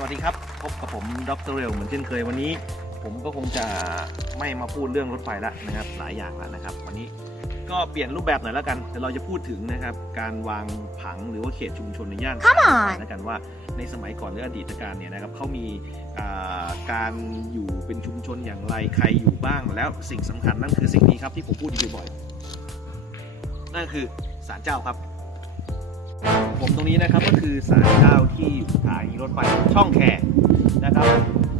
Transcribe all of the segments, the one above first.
วัสดีครับ พบกับผมดรเรลเหมือนเช่นเคยวันนี้ ผมก็คงจะไม่มาพูดเรื่องรถไฟละนะครับ หลายอย่างแล้วนะครับ วันนี้ก็เปลี่ยนรูปแบบหน่อยแล้วกันแต่เราจะพูดถึงนะครับ การวางผังหรือว่าเขตชุมชนในย่าน Come on แล้วกันว่าในสมัยก่อนหรืออดีตการเนี่ยนะครับเขามีอ่าการอยู่เป็นชุมชนอย่างไรใครอยู่บ้าง แล้วสิ่งสำคัญนั่นคือสิ่งนี้ครับที่ผมพูดอยู่บ่อยๆนั่นคือศาลเจ้าครับ ผมตรงนี้นะครับก็คือศาลเจ้าที่อยู่สถานีรถไฟช่องแคนะครับ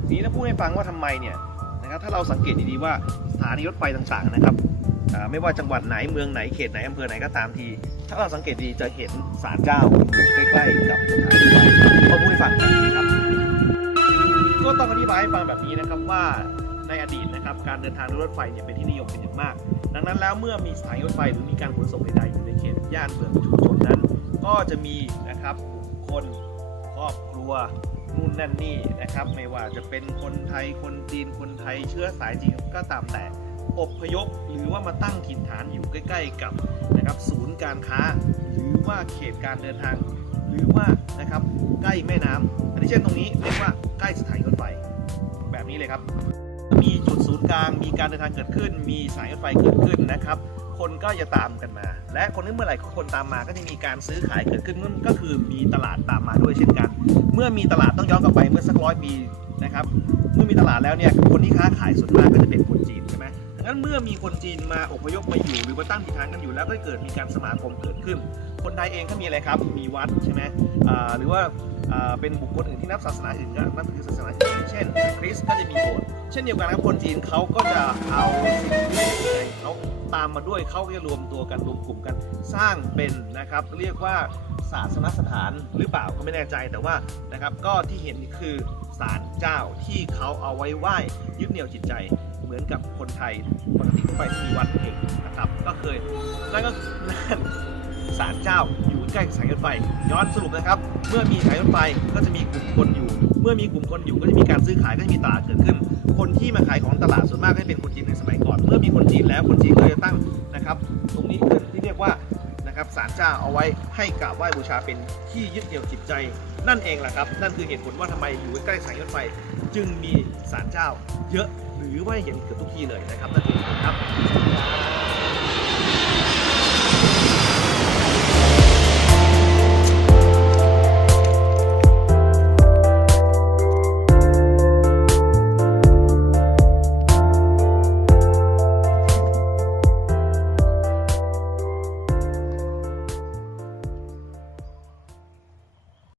ทีนี้ถ้าพูดให้ฟังว่าทำไมเนี่ยนะครับถ้าเราสังเกตดีๆว่าสถานีรถไฟต่างๆนะครับไม่ว่าจังหวัดไหนเมืองไหนเขตไหนอำเภอไหนก็ตามที ถ้าเราสังเกตดีจะเห็นศาลเจ้าใกล้ๆกับสถานีรถไฟพูดให้ฟังนี้ครับก็ต้องอธิบายให้ฟังแบบนี้นะครับว่าในอดีตนะครับการเดินทางด้วยรถไฟเนี่ยเป็นที่นิยมเป็นอย่างมาก ดังนั้นแล้วเมื่อมีสานีรถไฟหรือมีการขนส่งใดๆอยู่ในเขตย่านเมืองช ก็จะมีนะครับบุคคนครอบครัวนู่นนั่นนี่นะครับ ไม่ว่าจะเป็นคนไทยคนจีนคนไทยเชื้อสายจีนก็ตามแต่อบพยพหรือว่ามาตั้งถิ่นฐานอยู่ใกล้ ๆ กับนะครับศูนย์การค้า หรือว่าเขตการเดินทาง หรือว่านะครับใกล้แม่น้ำอันนี้เช่นตรงนี้เรียกว่าใกล้สถานีรถไฟแบบนี้เลยครับ มีจุดศูนย์กลางมีการเดินทางเกิดขึ้น มีสายรถไฟเกิดขึ้นนะครับ คนก็จะตามกันมา และคนนึกเมื่อไหร่คนตามมาก็จะมีการซื้อขายเกิดขึ้นนั่นก็คือมีตลาดตามมาด้วยเช่นกัน เมื่อมีตลาดต้องย้อนกลับไปเมื่อสักร้อยปีนะครับเมื่อมีตลาดแล้วเนี่ยคนที่ค้าขายส่วนมากก็จะเป็นคนจีนใช่ไหมดังนั้นเมื่อมีคนจีนมาอพยพมาอยู่หรือมาตั้งถิ่นฐานกันอยู่แล้วก็เกิดมีการสมาคมเกิดขึ้น คนไทยเองก็มีอะไรครับ มีวัดใช่ไหมหรือว่า เป็นบุคคลอื่นที่นับศาสนาอื่นก็นับถือศาสนาอื่นเช่นคริสต์ก็จะมีโบสถ์เช่นเดียวกันครับคนจีนเขาก็จะเอาสิ่งที่ในเขาตามมาด้วยเขาก็จะรวมตัวกันรวมกลุ่มกันสร้างเป็นนะครับ เรียกว่าศาสนสถานหรือเปล่าก็ไม่แน่ใจแต่ว่านะครับก็ที่เห็นคือศาลเจ้าที่เขาเอาไว้ไหว้ยึดเหนี่ยวจิตใจเหมือนกับคนไทยปกติทั่วไปที่มีวัดเองนะครับ ก็เคยนั่นก็นั่น ศาลเจ้าอยู่ใกล้กับสายรถไฟ ย้อนสรุปนะครับ เมื่อมีสายรถไฟก็จะมีกลุ่มคนอยู่ เมื่อมีกลุ่มคนอยู่ก็จะมีการซื้อขายก็จะมีตลาดเกิดขึ้น คนที่มาขายของตลาดส่วนมากก็จะเป็นคนจีนในสมัยก่อน เมื่อมีคนจีนแล้วคนจีนก็จะตั้งนะครับ ตรงนี้ขึ้นที่เรียกว่านะครับศาลเจ้าเอาไว้ให้กราบไหว้บูชาเป็นที่ยึดเหนี่ยวจิตใจ นั่นเองแหละครับ นั่นคือเหตุผลว่าทำไมอยู่ใกล้สายรถไฟ จึงมีศาลเจ้า เยอะหรือว่าเห็นเกือบทุกที่เลยนะครับนั่นคือเหตุผลครับ